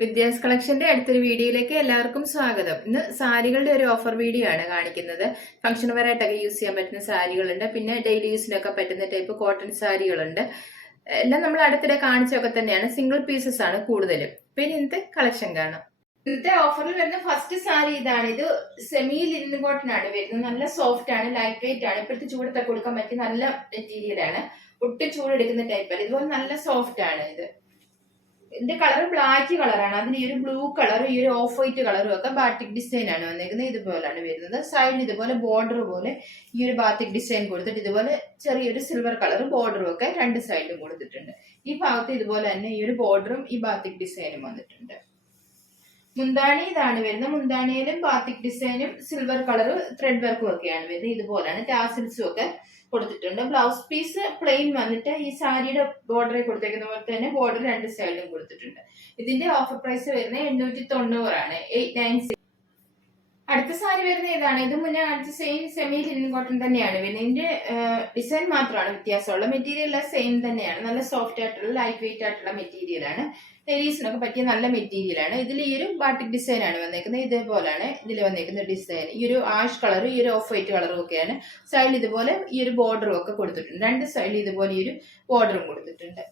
വിദ്യാസ് കളക്ഷന്റെ അടുത്തൊരു വീഡിയോയിലേക്ക് എല്ലാവർക്കും സ്വാഗതം. ഇന്ന് സാരികളുടെ ഒരു ഓഫർ വീഡിയോ ആണ് കാണിക്കുന്നത്. ഫംഗ്ഷൻ വെയറായിട്ടൊക്കെ യൂസ് ചെയ്യാൻ പറ്റുന്ന സാരികളുണ്ട്, പിന്നെ ഡെയിലി യൂസിനൊക്കെ പറ്റുന്ന ടൈപ്പ് കോട്ടൺ സാരികളുണ്ട്. എല്ലാം നമ്മൾ അടുത്തിടെ കാണിച്ചൊക്കെ തന്നെയാണ്. സിംഗിൾ പീസസ് ആണ് കൂടുതലും. പിന്നെ ഇന്നത്തെ കളക്ഷൻ കാണാം. ഇന്നത്തെ ഓഫറിൽ വരുന്ന ഫസ്റ്റ് സാരി ഇതാണ്. ഇത് സെമി ലിനൻ കോട്ടൺ ആണ് വരുന്നത്. നല്ല സോഫ്റ്റ് ആണ്, ലൈറ്റ് വെയിറ്റ് ആണ്. ഇപ്പോഴത്തെ ചൂടത്തൊക്കെ കൊടുക്കാൻ പറ്റിയ നല്ല മെറ്റീരിയൽ ആണ്. ഒട്ടും ചൂടെടുക്കുന്ന ടൈപ്പ് അല്ല. ഇതുപോലെ നല്ല സോഫ്റ്റ് ആണ് ഇത്. ഇതിന്റെ കളർ ബ്ലാക്ക് കളറാണ്. അതിന് ഈ ഒരു ബ്ലൂ കളറും ഈ ഒരു ഓഫ് വൈറ്റ് കളറും ഒക്കെ ബാറ്റിക് ഡിസൈൻ ആണ് വന്നേക്കുന്നത്. ഇതുപോലാണ് വരുന്നത്. സൈഡിൽ ഇതുപോലെ ബോർഡർ പോലെ ഈ ഒരു ബാറ്റിക് ഡിസൈൻ കൊടുത്തിട്ട് ഇതുപോലെ ചെറിയൊരു സിൽവർ കളർ ബോർഡറും ഒക്കെ രണ്ട് സൈഡിലും കൊടുത്തിട്ടുണ്ട്. ഈ ഭാഗത്ത് ഇതുപോലെ തന്നെ ഈ ഒരു ബോർഡറും ഈ ബാറ്റിക് ഡിസൈനും വന്നിട്ടുണ്ട്. മുന്താണി ഇതാണ് വരുന്നത്. മുന്താണിയിലും ബാത്തിക് ഡിസൈനും സിൽവർ കളർ ത്രെഡ് വർക്കും ഒക്കെയാണ് വരുന്നത്. ഇതുപോലെയാണ് ടാസിൽസും ഒക്കെ കൊടുത്തിട്ടുണ്ട്. ബ്ലൗസ് പീസ് പ്ലെയിൻ വന്നിട്ട് ഈ സാരിയുടെ ബോർഡറിൽ കൊടുത്തേക്കുന്ന പോലെ തന്നെ ബോർഡർ രണ്ട് സൈഡിലും കൊടുത്തിട്ടുണ്ട്. ഇതിന്റെ ഓഫർ പ്രൈസ് വരുന്നത് 890 ആണ്. 896. അടുത്ത സാരി വരുന്നത് ഇതാണ്. ഇത് മുന്നേ കാണിച്ച സെയിം സെമി ലിനൻ കോട്ടൺ തന്നെയാണ് വരുന്നത്. ഇതിന്റെ ഡിസൈൻ മാത്രമാണ് വ്യത്യാസമുള്ള. മെറ്റീരിയൽ സെയിം തന്നെയാണ്. നല്ല സോഫ്റ്റ് ആയിട്ടുള്ള ലൈറ്റ് വെയിറ്റ് ആയിട്ടുള്ള മെറ്റീരിയൽ ആണ്. ലേഡീസിനൊക്കെ പറ്റിയ നല്ല മെറ്റീരിയൽ ആണ്. ഇതിൽ ഈ ഒരു ബാറ്റിക് ഡിസൈൻ ആണ് വന്നേക്കുന്നത്. ഇതേപോലെയാണ് ഇതിൽ വന്നേക്കുന്ന ഡിസൈൻ. ഈ ഒരു ആഷ് കളറും ഈ ഒരു ഓഫ് വൈറ്റ് കളറും ഒക്കെയാണ്. സൈഡിൽ ഇതുപോലെ ഈ ഒരു ബോർഡറും ഒക്കെ കൊടുത്തിട്ടുണ്ട്. രണ്ട് സൈഡിൽ ഇതുപോലെ ഈ ഒരു ബോർഡറും കൊടുത്തിട്ടുണ്ട്.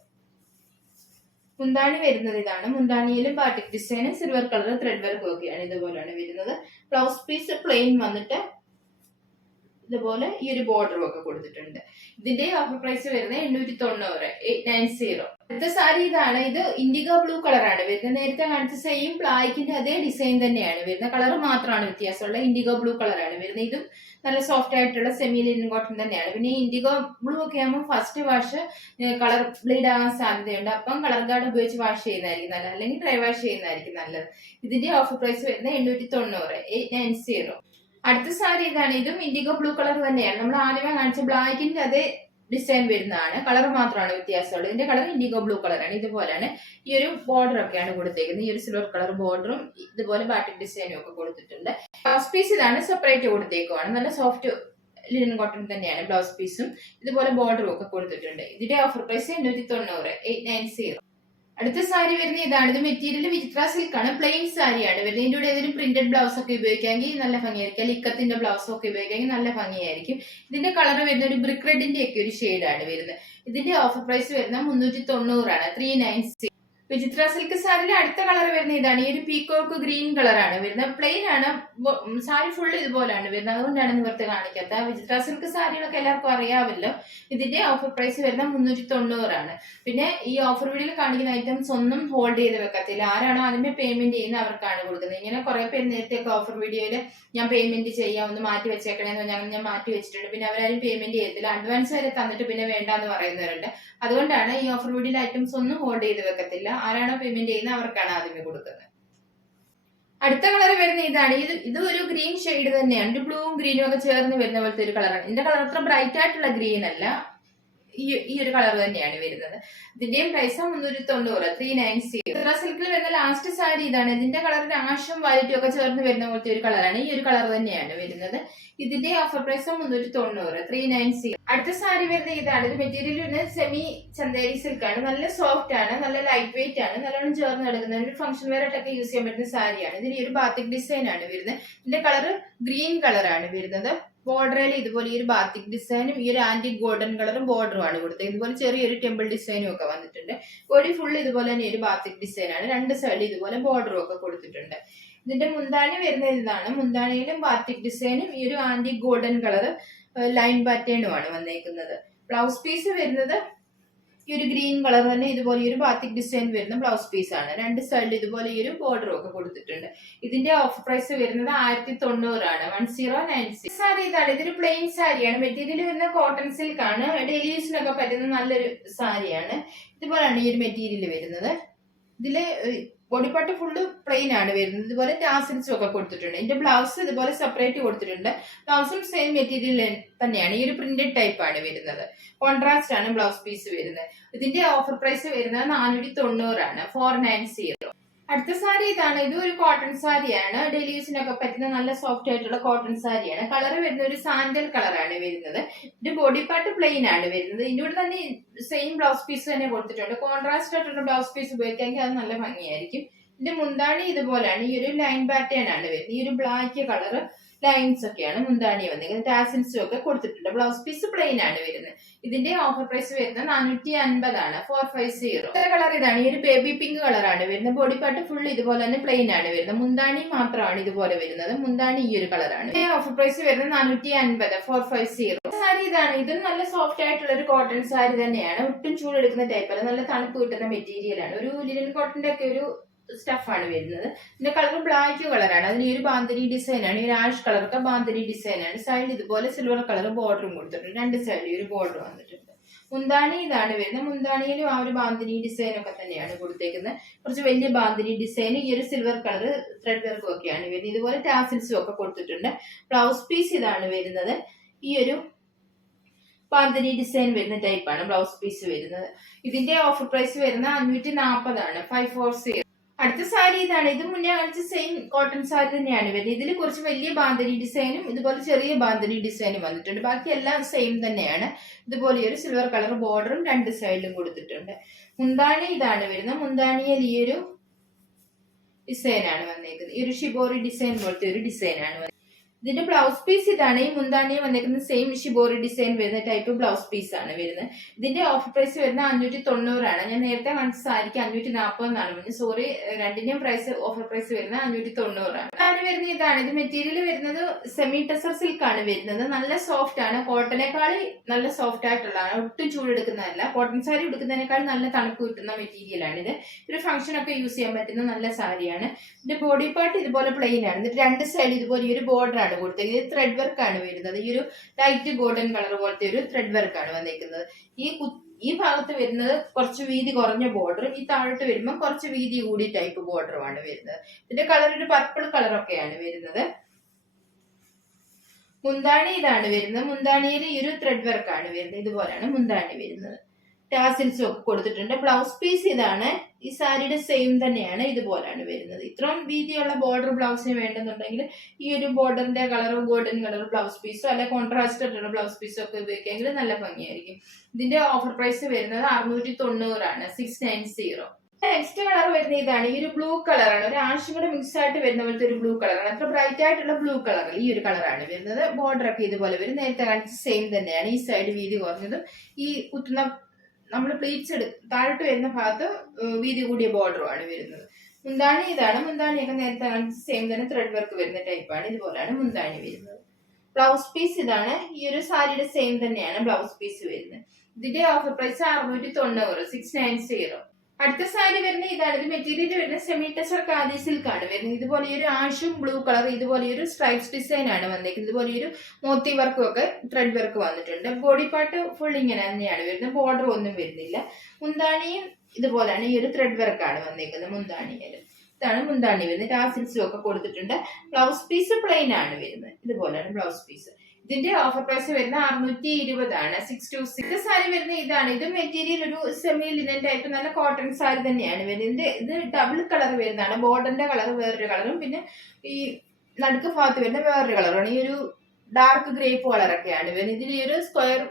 മുന്താണി വരുന്നത് ഇതാണ്. മുന്താണിയിലും ബാറ്റിക് ഡിസൈനും സിൽവർ കളർ ത്രെഡ് വർക്കും ഒക്കെയാണ്. ഇതുപോലെയാണ് വരുന്നത്. ബ്ലൗസ് പീസ് പ്ലെയിൻ വന്നിട്ട് ഇതുപോലെ ഈ ഒരു ബോർഡറും ഒക്കെ കൊടുത്തിട്ടുണ്ട്. ഇതിന്റെ ഓഫർ പ്രൈസ് വരുന്നത് 890. 890. അടുത്ത സാരി ഇതാണ്. ഇത് ഇൻഡിഗോ ബ്ലൂ കളറാണ് വരുന്നത്. നേരത്തെ കാണിച്ച സെയിം ബ്ലാക്കിന്റെ അതേ ഡിസൈൻ തന്നെയാണ് വരുന്നത്. കളർ മാത്രമാണ് വ്യത്യാസമുള്ള. ഇൻഡിഗോ ബ്ലൂ കളറാണ് വരുന്നത്. ഇതും നല്ല സോഫ്റ്റ് ആയിട്ടുള്ള സെമി ലിനൻ കോട്ടൺ തന്നെയാണ്. പിന്നെ ഇൻഡിഗോ ബ്ലൂ ഒക്കെ ആകുമ്പോൾ ഫസ്റ്റ് വാഷ് കളർ ബ്ലീഡ് ആകാൻ സാധ്യതയുണ്ട്. അപ്പം കളർ ഗാർഡ് ഉപയോഗിച്ച് വാഷ് ചെയ്യുന്നതായിരിക്കും നല്ലത്, അല്ലെങ്കിൽ ഡ്രൈ വാഷ് ചെയ്യുന്നതായിരിക്കും നല്ലത്. ഇതിന്റെ ഓഫർ പ്രൈസ് വരുന്നത് 890. 890. അടുത്ത സാരി ഇതാണ്. ഇതും ഇൻഡിഗോ ബ്ലൂ കളർ തന്നെയാണ്. നമ്മൾ ആദ്യമേ കാണിച്ച ബ്ലാക്കിന്റെ അതേ ഡിസൈൻ വരുന്നതാണ്. കളർ മാത്രമാണ് വ്യത്യാസമുള്ളത്. ഇതിന്റെ കളർ ഇൻഡിഗോ ബ്ലൂ കളറാണ്. ഇതുപോലെയാണ് ഈ ഒരു ബോർഡർ ഒക്കെയാണ് കൊടുത്തേക്കുന്നത്. ഈ ഒരു സിൽവർ കളർ ബോർഡറും ഇതുപോലെ ബാറ്റിക് ഡിസൈനും ഒക്കെ കൊടുത്തിട്ടുണ്ട്. ബ്ലൗസ് പീസ് ഇതാണ്. സെപ്പറേറ്റ് കൊടുത്തേക്കുവാണ്. നല്ല സോഫ്റ്റ് ലിനൻ കോട്ടൺ തന്നെയാണ് ബ്ലൗസ് പീസും. ഇതുപോലെ ബോർഡറും ഒക്കെ കൊടുത്തിട്ടുണ്ട്. ഇതിന്റെ ഓഫർ പ്രൈസ് 890. 890. അടുത്ത സാരി വരുന്നത് ഇതാണ്. ഇത് മെറ്റീരിയൽ വിചിത്ര സിൽക്ക് ആണ്. പ്ലെയിൻ സാരിയാണ് വരുന്നത്. ഇതിന്റെ കൂടെ ഏതെങ്കിലും പ്രിന്റഡ് ബ്ലൗസ് ഒക്കെ ഉപയോഗിക്കാമെങ്കിൽ നല്ല ഭംഗിയായിരിക്കും. ലിക്കത്തിന്റെ ബ്ലൗസ് ഒക്കെ ഉപയോഗിക്കാമെങ്കിൽ നല്ല ഭംഗിയായിരിക്കും. ഇതിന്റെ കളർ വരുന്ന ഒരു ബ്രിക്ക് റെഡിന്റെ ഒക്കെ ഒരു ഷെയ്ഡാണ് വരുന്നത്. ഇതിന്റെ ഓഫർ പ്രൈസ് വരുന്നത് 390 ആണ്. 396. വിചിത്ര സിൽക്ക് സാരിയിലെ അടുത്ത കളർ വരുന്ന ഇതാണ്. ഈ ഒരു പീക്കോക്ക് ഗ്രീൻ കളറാണ് വരുന്നത്. പ്ലെയിൻ ആണ്. സാരി ഫുൾ ഇതുപോലാണ് വരുന്നത്. അതുകൊണ്ടാണ് നിവർത്തി കാണിക്കാത്ത. വിചിത്ര സിൽക്ക് സാരികളൊക്കെ എല്ലാവർക്കും അറിയാമല്ലോ. ഇതിന്റെ ഓഫർ പ്രൈസ് വരുന്നത് 390 ആണ്. പിന്നെ ഈ ഓഫർ വീഡിയോയിൽ കാണിക്കുന്ന ഐറ്റംസ് ഒന്നും ഹോൾഡ് ചെയ്ത് വെക്കത്തില്ല. ആരാണോ അതിന്റെ പേയ്മെന്റ് ചെയ്യുന്നത് അവർക്കാണ് കൊടുക്കുന്നത്. ഇങ്ങനെ കുറെ പേര് നേരത്തെയൊക്കെ ഓഫർ വീഡിയോയില് ഞാൻ പേയ്മെന്റ് ചെയ്യാം, ഒന്ന് മാറ്റി വെച്ചേക്കണേന്ന് ഞാൻ മാറ്റി വെച്ചിട്ടുണ്ട്. പിന്നെ അവരാരും പേയ്മെന്റ് ചെയ്യത്തില്ല. അഡ്വാൻസ് വരെ തന്നിട്ട് പിന്നെ വേണ്ടാന്ന് പറയുന്നവരുണ്ട്. അതുകൊണ്ടാണ് ഈ ഓഫർ വീഡിയോയിലെ ഐറ്റംസ് ഒന്നും ഹോൾഡ് ചെയ്ത് വെക്കത്തില്ല. ആരാണോ പേയ്മെന്റ് ചെയ്യുന്നത് അവർക്കാണ് ആദ്യമേ കൊടുക്കുന്നത്. അടുത്ത കളർ വരുന്ന ഇതാണ്. ഇത് ഒരു ഗ്രീൻ ഷെയ്ഡ് തന്നെയാണ്. ഒരു ബ്ലൂവും ഗ്രീനും ഒക്കെ ചേർന്ന് വരുന്ന പോലത്തെ ഒരു കളറാണ്. ഇതിന്റെ കളർ അത്ര ബ്രൈറ്റ് ആയിട്ടുള്ള ഗ്രീൻ അല്ല. ഈ ഒരു കളർ തന്നെയാണ് വരുന്നത്. ഇതിന്റെയും പ്രൈസ് 390. 390. സിൽക്കിൽ വരുന്ന ലാസ്റ്റ് സാരി ഇതാണ്. ഇതിന്റെ കളർ ആഷും വൈറ്റും ഒക്കെ ചേർന്ന് വരുന്ന പോലത്തെ ഒരു കളറാണ്. ഈ ഒരു കളർ തന്നെയാണ് വരുന്നത്. ഇതിന്റെ ഓഫർ പ്രൈസ് 390. 390. അടുത്ത സാരി വരുന്നത് ഇതാണ്. ഇത് മെറ്റീരിയൽ വരുന്നത് സെമി ചന്തേരി സിൽക്ക് ആണ്. നല്ല സോഫ്റ്റ് ആണ്, നല്ല ലൈറ്റ് വെയിറ്റ് ആണ്, നല്ലോണം ചേർന്ന് കിടക്കുന്ന ഒരു ഫംഗ്ഷൻ വെയർ ആയിട്ടൊക്കെ യൂസ് ചെയ്യാൻ പറ്റുന്ന സാരിയാണ്. ഇതിന് ഈ ഒരു ബാത്തിക് ഡിസൈൻ ആണ് വരുന്നത്. ഇതിന്റെ കളർ ഗ്രീൻ കളറാണ് വരുന്നത്. ബോർഡറിൽ ഇതുപോലെ ഈ ഒരു ബാത്തിക് ഡിസൈനും ഈ ഒരു ആന്റി ഗോൾഡൻ കളറും ബോർഡറും ആണ് കൊടുത്തത്. ഇതുപോലെ ചെറിയൊരു ടെമ്പിൾ ഡിസൈനും ഒക്കെ വന്നിട്ടുണ്ട്. ബോഡി ഫുൾ ഇതുപോലെ തന്നെ ഒരു ബാത്തിക് ഡിസൈൻ ആണ്. രണ്ട് സൈഡിൽ ഇതുപോലെ ബോർഡറും ഒക്കെ കൊടുത്തിട്ടുണ്ട്. ഇതിന്റെ മുന്താണി വരുന്നത് ഇതാണ്. മുന്താണിയിലും ബാത്തിക് ഡിസൈനും ഈ ഒരു ആന്റി ഗോൾഡൻ കളർ ലൈൻ പാറ്റേണും ആണ് വന്നേക്കുന്നത്. ബ്ലൗസ് പീസ് വരുന്നത് ഈ ഒരു ഗ്രീൻ കളർ തന്നെ ഇതുപോലെ ഈ ഒരു ബാത്തിക് ഡിസൈൻ വരുന്ന ബ്ലൗസ് പീസ് ആണ്. രണ്ട് സൈഡിൽ ഇതുപോലെ ഈ ഒരു ബോർഡറും ഒക്കെ കൊടുത്തിട്ടുണ്ട്. ഇതിന്റെ ഓഫർ പ്രൈസ് വരുന്നത് 1090 ആണ്. 1096. സാരി ഇതാണ്. ഇതൊരു പ്ലെയിൻ സാരിയാണ്. മെറ്റീരിയൽ വരുന്ന കോട്ടൺ സിൽക്ക് ആണ്. ഡെയിലി യൂസിനൊക്കെ പറ്റുന്ന നല്ലൊരു സാരിയാണ്. ഇതുപോലെയാണ് ഈ ഒരു മെറ്റീരിയൽ വരുന്നത്. ഇതില് ബോഡി പാർട്ട് ഫുള്ള് പ്ലെയിൻ ആണ് വരുന്നത്. ഇതുപോലെ ടാസിൽസും ഒക്കെ കൊടുത്തിട്ടുണ്ട്. ഇതിന്റെ ബ്ലൗസ് ഇതുപോലെ സെപ്പറേറ്റ് കൊടുത്തിട്ടുണ്ട്. ബ്ലൗസും സെയിം മെറ്റീരിയൽ തന്നെയാണ്. ഈ ഒരു പ്രിന്റഡ് ടൈപ്പ് ആണ് വരുന്നത്. കോൺട്രാസ്റ്റ് ആണ് ബ്ലൗസ് പീസ് വരുന്നത്. ഇതിന്റെ ഓഫർ പ്രൈസ് വരുന്നത് 490 ആണ്. 490. അടുത്ത സാരി ഇതാണ്. ഇത് ഒരു കോട്ടൺ സാരിയാണ്. ഡെയിലി യൂസിനൊക്കെ പറ്റുന്ന നല്ല സോഫ്റ്റ് ആയിട്ടുള്ള കോട്ടൺ സാരിയാണ്. കളർ വരുന്ന ഒരു സാൻഡൽ കളറാണ് വരുന്നത്. ഇതിന്റെ ബോഡി പാർട്ട് പ്ലെയിൻ ആണ് വരുന്നത്. ഇതിന്റെ കൂടെ തന്നെ സെയിം ബ്ലൗസ് പീസ് തന്നെ കൊടുത്തിട്ടുണ്ട്. കോൺട്രാസ്റ്റ് ആയിട്ടുള്ള ബ്ലൗസ് പീസ് ഉപയോഗിക്കാമെങ്കിൽ അത് നല്ല ഭംഗിയായിരിക്കും. ഇതിന്റെ മുന്താണി ഇതുപോലെയാണ്. ഈ ഒരു ലൈൻ പാറ്റേൺ ആണ് വരുന്നത്. ഈ ഒരു ബ്ലാക്ക് കളർ ലൈൻസ് ഒക്കെയാണ് മുന്താണി വന്നിരിക്കുന്നത്. ടാസിൽസും ഒക്കെ കൊടുത്തിട്ടുണ്ട്. ബ്ലൗസ് പീസ് പ്ലെയിൻ ആണ് വരുന്നത്. ഇതിന്റെ ഓഫർ പ്രൈസ് വരുന്നത് 450 ആണ്. 450. കളർ ഇതാണ്. ഈ ഒരു ബേബി പിങ്ക് കളറാണ് വരുന്നത്. ബോഡി പാർട്ട് ഫുൾ ഇതുപോലെ തന്നെ പ്ലെയിൻ ആണ് വരുന്നത്. മുന്താണി മാത്രമാണ് ഇതുപോലെ വരുന്നത്. മുന്താണി ഈ ഒരു കളറാണ്. ഇതിന്റെ ഓഫർ പ്രൈസ് വരുന്നത് 450. 450. സാരി ഇതാണ്. ഇതും നല്ല സോഫ്റ്റ് ആയിട്ടുള്ള ഒരു കോട്ടൺ സാരി തന്നെയാണ്. ഒട്ടും ചൂടെടുക്കുന്ന ടൈപ്പ് അല്ല. നല്ല തണുപ്പ് കിട്ടുന്ന മെറ്റീരിയൽ ആണ്. ഒരു ലിനൻ കോട്ടന്റെ ഒക്കെ ഒരു സ്റ്റഫാണ് വരുന്നത്. ഇതിന്റെ കളർ ബ്ലാക്ക് കളറാണ്. അതിന് ഈ ഒരു ബാന്തിനി ഡിസൈൻ ആണ്. ഈ ഒരു ആഷ് കളറൊക്കെ ബാന്തിനി ഡിസൈൻ ആണ്. സൈഡിൽ ഇതുപോലെ സിൽവർ കളർ ബോർഡറും കൊടുത്തിട്ടുണ്ട്. രണ്ട് സൈഡിൽ ഒരു ബോർഡർ വന്നിട്ടുണ്ട്. മുന്താണി ഇതാണ് വരുന്നത്. മുന്താണിയിലും ആ ഒരു ബാന്തിനി ഡിസൈൻ ഒക്കെ തന്നെയാണ് കൊടുത്തേക്കുന്നത്. കുറച്ച് വലിയ ബാന്തിനി ഡിസൈൻ, ഈ ഒരു സിൽവർ കളർ ത്രെഡ് വർക്കും ഒക്കെയാണ് വരുന്നത്. ഇതുപോലെ ടാസിൽസും ഒക്കെ കൊടുത്തിട്ടുണ്ട്. ബ്ലൗസ് പീസ് ഇതാണ് വരുന്നത്. ഈ ഒരു ബാന്തിനി ഡിസൈൻ വരുന്ന ടൈപ്പാണ് ബ്ലൗസ് പീസ് വരുന്നത്. ഇതിന്റെ ഓഫർ പ്രൈസ് വരുന്നത് 540 ആണ്. 540. അടുത്ത സാരി ഇതാണ്. ഇത് മുന്നേ കാണിച്ച സെയിം കോട്ടൺ സാരി തന്നെയാണ് വരുന്നത്. ഇതിൽ കുറച്ച് വലിയ ബാന്തിനി ഡിസൈനും ഇതുപോലെ ചെറിയ ബാന്തിനി ഡിസൈനും വന്നിട്ടുണ്ട്. ബാക്കി എല്ലാം സെയിം തന്നെയാണ്. ഇതുപോലെ ഒരു സിൽവർ കളർ ബോർഡറും രണ്ട് സൈഡിലും കൊടുത്തിട്ടുണ്ട്. മുന്താണി ഇതാണ് വരുന്നത്. മുന്താണിയിൽ ഈ ഒരു ഡിസൈൻ ആണ് വന്നേക്കുന്നത്. ഈ ഒരു ഷിബോറി ഡിസൈൻ പോലത്തെ ഒരു ഡിസൈൻ ആണ്. ഇതിന്റെ ബ്ലൗസ് പീസ് ഇതാണ്. ഈ മുന്താണിയെ വന്നേക്കുന്ന സെയിം ഷിബോറി ഡിസൈൻ വരുന്ന ടൈപ്പ് ബ്ലൗസ് പീസ് ആണ് വരുന്നത്. ഇതിന്റെ ഓഫർ പ്രൈസ് വരുന്നത് 590 ആണ്. ഞാൻ നേരത്തെ കാണിച്ച സാരിക്ക് 540 എന്നാണ് പറഞ്ഞത്. സോറി, രണ്ടിന്റെയും പ്രൈസ് ഓഫർ പ്രൈസ് വരുന്നത് 590 ആണ്. സാരി വരുന്നത് ഇതാണ്. ഇത് മെറ്റീരിയൽ വരുന്നത് സെമി ടെസർ സിൽക്ക് ആണ് വരുന്നത്. നല്ല സോഫ്റ്റ് ആണ്. കോട്ടനേക്കാൾ നല്ല സോഫ്റ്റ് ആയിട്ടുള്ളതാണ്. ഒട്ടും ചൂടെടുക്കുന്നതല്ല. കോട്ടൺ സാരി എടുക്കുന്നതിനേക്കാൾ നല്ല തണുപ്പ് കിട്ടുന്ന മെറ്റീരിയൽ ആണ് ഇത്. ഒരു ഫംഗ്ഷൻ ഒക്കെ യൂസ് ചെയ്യാൻ പറ്റുന്ന നല്ല സാരിയാണ്. ഇതിന്റെ ബോഡി പാർട്ട് ഇതുപോലെ പ്ലെയിൻ ആണ്. ഇതിന്റെ രണ്ട് സൈഡ് ഇതുപോലെ ഈ ഒരു ബോർഡർ ആണ് കൊടുത്തത്. ഇത് ത്രെഡ് വർക്ക് ആണ് വരുന്നത്. ഈ ഒരു ലൈറ്റ് ഗോൾഡൻ കളർ പോലത്തെ ഒരു ത്രെഡ് വർക്ക് ആണ് വന്നിരിക്കുന്നത്. ഈ ഭാഗത്ത് വരുന്നത് കുറച്ച് വീതി കുറഞ്ഞ ബോർഡർ, ഈ താഴോട്ട് വരുമ്പോൾ കുറച്ച് വീതി കൂടി ടൈപ്പ് ബോർഡറുമാണ് വരുന്നത്. ഇതിന്റെ കളർ ഒരു പർപ്പിൾ കളറൊക്കെയാണ് വരുന്നത്. മുന്താണി ഇതാണ് വരുന്നത്. മുന്താണിയിൽ ഈ ഒരു ത്രെഡ് വർക്ക് ആണ് വരുന്നത്. ഇതുപോലെയാണ് മുന്താണി വരുന്നത്. ടാസിൽസും ഒക്കെ കൊടുത്തിട്ടുണ്ട്. ബ്ലൗസ് പീസ് ഇതാണ്. ഈ സാരിയുടെ സെയിം തന്നെയാണ്. ഇതുപോലാണ് വരുന്നത്. ഇത്രയും വീതിയുള്ള ബോർഡർ ബ്ലൗസിന് വേണ്ടെന്നുണ്ടെങ്കിൽ ഈ ഒരു ബോർഡറിന്റെ കളർ ഗോൾഡൻ കളർ ബ്ലൗസ് പീസോ അല്ലെ കോൺട്രാസ്റ്റഡ് ബ്ലൗസ് പീസോ ഒക്കെ ഉപയോഗിക്കാമെങ്കിൽ നല്ല ഭംഗിയായിരിക്കും. ഇതിന്റെ ഓഫർ പ്രൈസ് വരുന്നത് 690 ആണ്. 690. നെക്സ്റ്റ് കളർ വരുന്ന ഇതാണ്. ഈ ഒരു ബ്ലൂ കളറാണ്. ഒരു ആഷും കൂടെ മിക്സ് ആയിട്ട് വരുന്ന പോലത്തെ ഒരു ബ്ലൂ കളറാണ്. അത്ര ബ്രൈറ്റ് ആയിട്ടുള്ള ബ്ലൂ കളർ ഈ ഒരു കളറാണ് വരുന്നത്. ബോർഡർ ഒക്കെ ഇതുപോലെ വരും. നേരത്തെ കാണിച്ച സെയിം തന്നെയാണ്. ഈ സൈഡ് വീതി കുറഞ്ഞതും ഈ കുത്തുന്ന നമ്മൾ പ്ലീറ്റ്സ് താഴോട്ട് വരുന്ന ഭാഗത്ത് വീതി കൂടിയ ബോർഡറുമാണ് വരുന്നത്. മുന്താണി ഇതാണ്. മുന്താണിയൊക്കെ നേരത്തെ കാണിച്ച സെയിം തന്നെ ത്രെഡ് വർക്ക് വരുന്ന ടൈപ്പാണ്. ഇതുപോലെയാണ് മുന്താണി വരുന്നത്. ബ്ലൗസ് പീസ് ഇതാണ്. ഈ ഒരു സാരിയുടെ സെയിം തന്നെയാണ് ബ്ലൗസ് പീസ് വരുന്നത്. ഇതിന്റെ ഓഫർ പ്രൈസ് 690. 690. അടുത്ത സാരി വരുന്നത് ഇതാണ്. ഇത് മെറ്റീരിയൽ വരുന്നത് സെമി ടെസർ ഖാദി സിൽക്ക് ആണ് വരുന്നത്. ഇതുപോലെ ഒരു ആഷും ബ്ലൂ കളർ ഇതുപോലെ ഒരു സ്ട്രൈപ്സ് ഡിസൈൻ ആണ് വന്നിരിക്കുന്നത്. ഇതുപോലെ ഒരു മോത്തി വർക്കും ഒക്കെ ത്രെഡ് വർക്ക് വന്നിട്ടുണ്ട്. ബോഡി പാർട്ട് ഫുൾ ഇങ്ങനെ തന്നെയാണ് വരുന്നത്. ബോർഡർ ഒന്നും വരുന്നില്ല. മുന്താണിയും ഇതുപോലെയാണ്. ഈ ഒരു ത്രെഡ് വർക്ക് ആണ് വന്നിരിക്കുന്നത് മുന്താണിയിൽ. ഇതാണ് മുന്താണി വരുന്നത്. ടാസിൽസും ഒക്കെ കൊടുത്തിട്ടുണ്ട്. ബ്ലൗസ് പീസ് പ്ലെയിൻ ആണ് വരുന്നത്. ഇതുപോലെയാണ് ബ്ലൗസ് പീസ്. ഇതിന്റെ ഓഫർ പ്രൈസ് വരുന്നത് 620 ആണ്. 626. സാരി വരുന്നത് ഇതാണ്. ഇത് മെറ്റീരിയൽ ഒരു സെമി ലിനൻ ടൈപ്പ് നല്ല കോട്ടൺ സാരി തന്നെയാണ് വരുന്നത്. ഇത് ഡബിൾ കളർ വരുന്നതാണ്. ബോർഡറിന്റെ കളർ വേറൊരു കളറും പിന്നെ ഈ നടുക്ക് ഭാഗത്ത് വരുന്ന വേറൊരു കളറാണ്. ഈ ഒരു ഡാർക്ക് ഗ്രേപ്പ് കളറൊക്കെയാണ് വരുന്നത്. ഇതിൽ ഈ ഒരു സ്ക്വയർ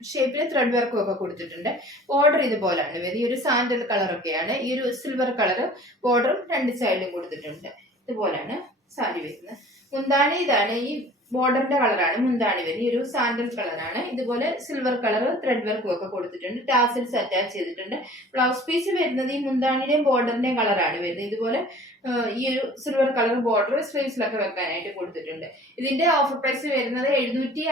ഷേപ്പില് ത്രെഡ് വർക്കും ഒക്കെ കൊടുത്തിട്ടുണ്ട്. ബോർഡർ ഇതുപോലാണ് വരുന്നത്. ഈ ഒരു സാൻഡൽ കളറൊക്കെയാണ്. ഈ ഒരു സിൽവർ കളർ ബോർഡറും രണ്ട് സൈഡിലും കൊടുത്തിട്ടുണ്ട്. ഇതുപോലാണ് സാരി വരുന്നത്. മുന്താണി ഇതാണ്. ഈ ബോർഡറിന്റെ കളറാണ് മുന്താണി വരുന്നത്. ഈ ഒരു സാൻഡൽ കളറാണ്. ഇതുപോലെ സിൽവർ കളർ ത്രെഡ് വർക്കും ഒക്കെ കൊടുത്തിട്ടുണ്ട്. ടാസിൽസ് അറ്റാച്ച് ചെയ്തിട്ടുണ്ട്. ബ്ലൗസ് പീസ് വരുന്നത് ഈ മുന്താണിയുടെയും ബോർഡറിന്റെയും കളറാണ് വരുന്നത്. ഇതുപോലെ ഈ ഒരു സിൽവർ കളർ ബോർഡർ സ്ലീവ്സിലൊക്കെ വെക്കാനായിട്ട് കൊടുത്തിട്ടുണ്ട്. ഇതിന്റെ ഓഫർ പ്രൈസ് വരുന്നത് 760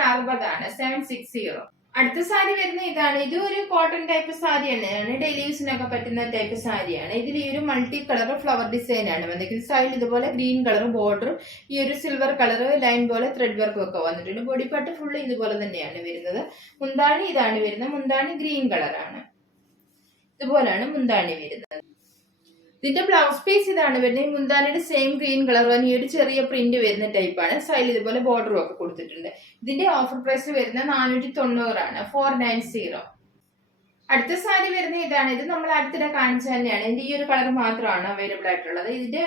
ആണ്. 760. അടുത്ത സാരി വരുന്നത് ഇതാണ്. ഇത് ഒരു കോട്ടൺ ടൈപ്പ് സാരി തന്നെയാണ്. ഡെയിലി യൂസിനൊക്കെ പറ്റുന്ന ടൈപ്പ് സാരിയാണ്. ഇതിൽ ഈ ഒരു മൾട്ടി കളർ ഫ്ലവർ ഡിസൈൻ ആണ് വന്നിരിക്കുന്നത്. സൈഡിൽ ഇതുപോലെ ഗ്രീൻ കളർ ബോർഡറും ഈ ഒരു സിൽവർ കളർ ലൈൻ പോലെ ത്രെഡ് വർക്കും ഒക്കെ വന്നിട്ടുണ്ട്. ബോഡി പാർട്ട് ഫുള്ള് ഇതുപോലെ തന്നെയാണ് വരുന്നത്. മുന്താണി ഇതാണ് വരുന്നത്. മുന്താണി ഗ്രീൻ കളറാണ്. ഇതുപോലാണ് മുന്താണി വരുന്നത്. ഇതിന്റെ ബ്ലൗസ് പീസ് ഇതാണ് വരുന്നത്. മുന്താനിയുടെ സെയിം ഗ്രീൻ കളർ തന്നെ ഈ ഒരു ചെറിയ പ്രിന്റ് വരുന്ന ടൈപ്പാണ്. സൈഡിൽ ഇതുപോലെ ബോർഡറും ഒക്കെ കൊടുത്തിട്ടുണ്ട്. ഇതിന്റെ ഓഫർ പ്രൈസ് വരുന്നത് 490 ആണ്. 490. അടുത്ത സാരി വരുന്നത് ഇതാണ്. ഇത് നമ്മൾ അടുത്തിടെ കാണിച്ച തന്നെയാണ്. ഇതിന്റെ ഈ ഒരു കളർ മാത്രമാണ് അവൈലബിൾ ആയിട്ടുള്ളത്. ഇതിന്റെ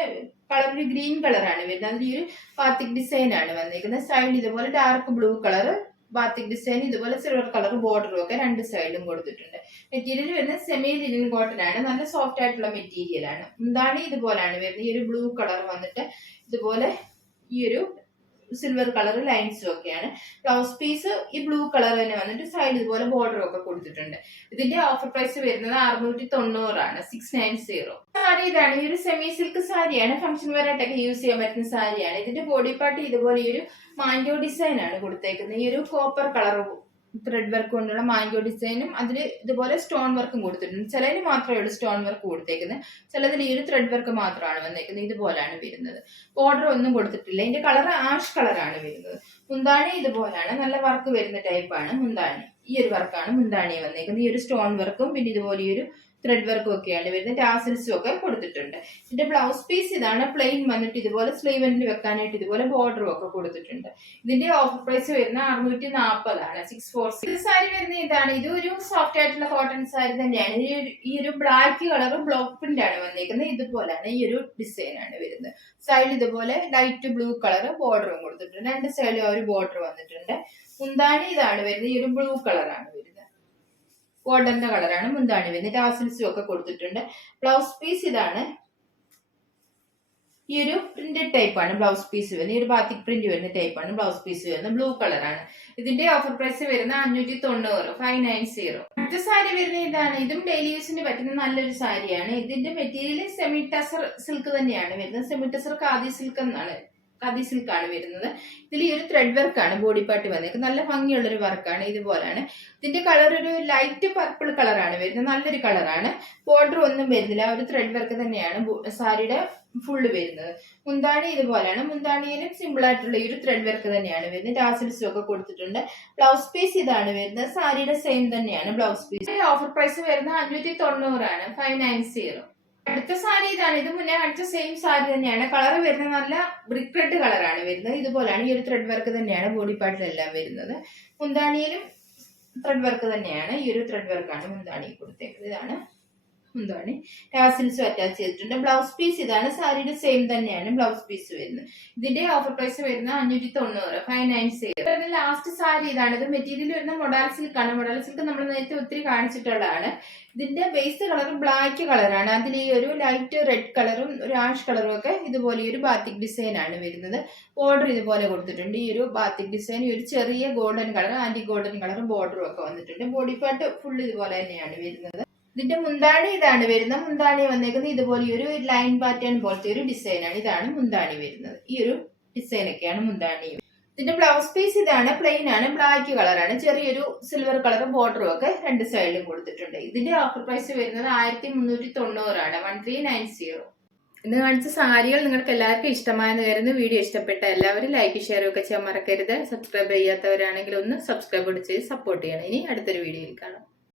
കളർ ഒരു ഗ്രീൻ കളറാണ് വരുന്നത്. അതിൽ ഈ ഒരു പാത്തിക് ഡിസൈൻ ആണ് വന്നിരിക്കുന്നത്. സൈഡിൽ ഇതുപോലെ dark blue colour batik design ഇതുപോലെ സിൽവർ കളർ ബോർഡറും ഒക്കെ രണ്ട് സൈഡിലും കൊടുത്തിട്ടുണ്ട്. മെറ്റീരിയൽ വരുന്നത് സെമി ലിനൻ കോട്ടൺ ആണ്. നല്ല സോഫ്റ്റ് ആയിട്ടുള്ള മെറ്റീരിയൽ ആണ്. മുന്താണി ഇതുപോലാണ് വരുന്നത്. ഈ ഒരു ബ്ലൂ കളർ വന്നിട്ട് ഇതുപോലെ ഈ ഒരു സിൽവർ കളർ ലൈൻസും ഒക്കെയാണ്. ബ്ലൗസ് പീസ് ഈ ബ്ലൂ കളർ തന്നെ വന്നിട്ട് സൈഡ് ഇതുപോലെ ബോർഡർ ഒക്കെ കൊടുത്തിട്ടുണ്ട്. ഇതിന്റെ ഓഫർ പ്രൈസ് വരുന്നത് 690 ആണ്, 690. സാരി ഇതാണ്. ഈ ഒരു സെമി സിൽക്ക് സാരിയാണ്. ഫംഗ്ഷൻ വെയർ ആയിട്ടൊക്കെ യൂസ് ചെയ്യാൻ പറ്റുന്ന സാരിയാണ്. ഇതിന്റെ ബോഡി പാർട്ട് ഇതുപോലെ ഈ ഒരു മാംഗോ ഡിസൈൻ ആണ് കൊടുത്തേക്കുന്നത്. ഈ ഒരു കോപ്പർ കളർ ത്രെഡ് വർക്ക് കൊണ്ടുള്ള മാംഗോ ഡിസൈനും അതിൽ ഇതുപോലെ സ്റ്റോൺ വർക്കും കൊടുത്തിട്ടുണ്ട്. ചിലതിന് മാത്രമേ ഉള്ളൂ സ്റ്റോൺ വർക്ക് കൊടുത്തേക്കുന്നത്, ചിലതിൽ ഈ ഒരു ത്രെഡ് വർക്ക് മാത്രമാണ് വന്നേക്കുന്നത്. ഇതുപോലാണ് വരുന്നത്. ബോർഡർ ഒന്നും കൊടുത്തിട്ടില്ല. ഇതിന്റെ കളർ ആഷ് കളറാണ് വരുന്നത്. മുന്താണി ഇതുപോലാണ്, നല്ല വർക്ക് വരുന്ന ടൈപ്പാണ് മുന്താണി. ഈ ഒരു വർക്കാണ് മുന്താണി വന്നേക്കുന്നത്. ഈ ഒരു സ്റ്റോൺ വർക്കും പിന്നെ ഇതുപോലെ ഈ ഒരു ത്രെഡ് വർക്കും ഒക്കെയാണ് വരുന്നത്. ടാസിൽസും ഒക്കെ കൊടുത്തിട്ടുണ്ട്. ഇതിന്റെ ബ്ലൗസ് പീസ് ഇതാണ്. പ്ലെയിൻ വന്നിട്ട് ഇതുപോലെ സ്ലീവെന്റിൽ വെക്കാനായിട്ട് ഇതുപോലെ ബോർഡറും ഒക്കെ കൊടുത്തിട്ടുണ്ട്. ഇതിന്റെ ഓഫർ പ്രൈസ് വരുന്ന 640 ആണ്, 646. സാരി വരുന്ന ഇതാണ്. ഇത് ഒരു സോഫ്റ്റ് ആയിട്ടുള്ള കോട്ടൺ സാരി തന്നെയാണ്. ഈ ഒരു ബ്ലാക്ക് കളർ ബ്ലോക്ക് പ്രിന്റ് ആണ് വന്നേക്കുന്നത്. ഇതുപോലാണ് ഈ ഒരു ഡിസൈൻ ആണ് വരുന്നത്. സൈഡ് ഇതുപോലെ ലൈറ്റ് ബ്ലൂ കളർ ബോർഡറും കൊടുത്തിട്ടുണ്ട്. രണ്ട് സൈഡിലും ഒരു ബോർഡർ വന്നിട്ടുണ്ട്. മുന്താണി ഇതാണ് വരുന്നത്. ഈ ഒരു ബ്ലൂ കളറാണ് വരുന്നത്. ഗോൾഡന്റെ കളറാണ് മുന്താണി വരുന്നത്. ടാസിൽസും ഒക്കെ കൊടുത്തിട്ടുണ്ട്. ബ്ലൗസ് പീസ് ഇതാണ്. ഈ ഒരു പ്രിന്റഡ് ടൈപ്പാണ് ബ്ലൗസ് പീസ് വരുന്നത്. ഈ ഒരു ബാത്തിക് പ്രിന്റ് വരുന്ന ടൈപ്പാണ് ബ്ലൗസ് പീസ് വരുന്നത്. ബ്ലൂ കളറാണ്. ഇതിന്റെ ഓഫർ പ്രൈസ് വരുന്ന 590, 590. അടുത്ത സാരി വരുന്ന ഇതാണ്. ഇതും ഡെയിലി യൂസിന് പറ്റുന്ന നല്ലൊരു സാരിയാണ്. ഇതിന്റെ മെറ്റീരിയൽ സെമി ടസർ സിൽക്ക് തന്നെയാണ് വരുന്നത്. സെമി ടസർ ഖാദി സിൽക്ക് എന്നാണ്, ഖാദി സിൽക്ക് ആണ് വരുന്നത്. ഇതിൽ ഈ ഒരു ത്രെഡ് വർക്കാണ് ബോഡി പാർട്ട് വന്നേക്കുന്നത്. നല്ല ഭംഗിയുള്ളൊരു വർക്കാണ്. ഇതുപോലാണ്. ഇതിന്റെ കളർ ഒരു ലൈറ്റ് പർപ്പിൾ കളറാണ് വരുന്നത്. നല്ലൊരു കളറാണ്. ബോർഡർ ഒന്നും വരുന്നില്ല. ഒരു ത്രെഡ് വർക്ക് തന്നെയാണ് സാരിയുടെ ഫുള്ള് വരുന്നത്. മുന്താണി ഇതുപോലെയാണ്. മുന്താണിയിലും സിമ്പിൾ ആയിട്ടുള്ള ഈ ഒരു ത്രെഡ് വർക്ക് തന്നെയാണ് വരുന്നത്. ടാസിൽസും ഒക്കെ കൊടുത്തിട്ടുണ്ട്. ബ്ലൗസ് പീസ് ഇതാണ് വരുന്നത്. സാരിയുടെ സെയിം തന്നെയാണ് ബ്ലൗസ് പീസ്. ഓഫർ പ്രൈസ് വരുന്നത് 590 ആണ്, 590. അടുത്ത സാരി ഇതാണ്. ഇത് മുന്നേ കാണിച്ച സെയിം സാരി തന്നെയാണ്. കളർ വരുന്നത് നല്ല ബ്രിക്ക് റെഡ് കളറാണ് വരുന്നത്. ഇതുപോലാണ്. ഈ ഒരു ത്രെഡ് വർക്ക് തന്നെയാണ് ബോഡി പാർട്ടിലെല്ലാം വരുന്നത്. മുന്താണിയിലും ത്രെഡ് വർക്ക് തന്നെയാണ്. ഈ ഒരു ത്രെഡ് വർക്കാണ് മുന്താണി കൊടുത്തേക്കുന്നത്. ഇതാണ് മുന്താണി. ടാസിൽസും അറ്റാച്ച് ചെയ്തിട്ടുണ്ട്. ബ്ലൗസ് പീസ് ഇതാണ്. സാരിയുടെ സെയിം തന്നെയാണ് ബ്ലൗസ് പീസ് വരുന്നത്. ഇതിന്റെ ഓഫർ പ്രൈസ് വരുന്നത് 590, 590. ലാസ്റ്റ് സാരി ഇതാണ്. ഇത് മെറ്റീരിയൽ വരുന്ന മൊഡാൽ സിൽക്ക് ആണ്. മൊഡാൽ സിൽക്ക് നമ്മൾ നേരത്തെ ഒത്തിരി കാണിച്ചിട്ടുള്ളതാണ്. ഇതിന്റെ ബേസ് കളർ ബ്ലാക്ക് കളറാണ്. അതിൽ ഈ ഒരു ലൈറ്റ് റെഡ് കളറും ഒരു ആഷ് കളറും ഒക്കെ ഇതുപോലെ ഈ ഒരു ബാത്തിക് ഡിസൈൻ ആണ് വരുന്നത്. ബോർഡർ ഇതുപോലെ കൊടുത്തിട്ടുണ്ട്. ഈ ഒരു ബാത്തിക് ഡിസൈൻ ഈ ഒരു ചെറിയ ഗോൾഡൻ കളർ, ആന്റി ഗോൾഡൻ കളർ ബോർഡറും ഒക്കെ വന്നിട്ടുണ്ട്. ബോഡി പാർട്ട് ഫുൾ ഇതുപോലെ തന്നെയാണ് വരുന്നത്. ഇതിന്റെ മുന്താണി ഇതാണ് വരുന്നത്. മുന്താണി വന്നേക്കുന്നത് ഇതുപോലെ ഈ ഒരു ലൈൻ പാറ്റേൺ പോലത്തെ ഒരു ഡിസൈൻ ആണ്. ഇതാണ് മുന്താണി വരുന്നത്. ഈ ഒരു ഡിസൈൻ ഒക്കെയാണ് മുന്താണി. ഇതിന്റെ ബ്ലൗസ് പീസ് ഇതാണ്. പ്ലെയിൻ ആണ്. ബ്ലാക്ക് കളറാണ്. ചെറിയൊരു സിൽവർ കളർ ബോർഡറും ഒക്കെ രണ്ട് സൈഡിലും കൊടുത്തിട്ടുണ്ട്. ഇതിന്റെ ഓഫർ പ്രൈസ് വരുന്നത് 1390 ആണ്, 1390. ഇന്ന് കാണിച്ച സാരികൾ നിങ്ങൾക്ക് എല്ലാവർക്കും ഇഷ്ടമായെന്ന് കരുതുന്നു. വീഡിയോ ഇഷ്ടപ്പെട്ട എല്ലാവരും ലൈക്ക് ഷെയർ ഒക്കെ ചെയ്യാൻ മറക്കരുത്. സബ്സ്ക്രൈബ് ചെയ്യാത്തവരാണെങ്കിൽ ഒന്ന് സബ്സ്ക്രൈബ് ചെയ്ത് സപ്പോർട്ട് ചെയ്യണം. ഇനി അടുത്തൊരു വീഡിയോയിൽ കാണാം.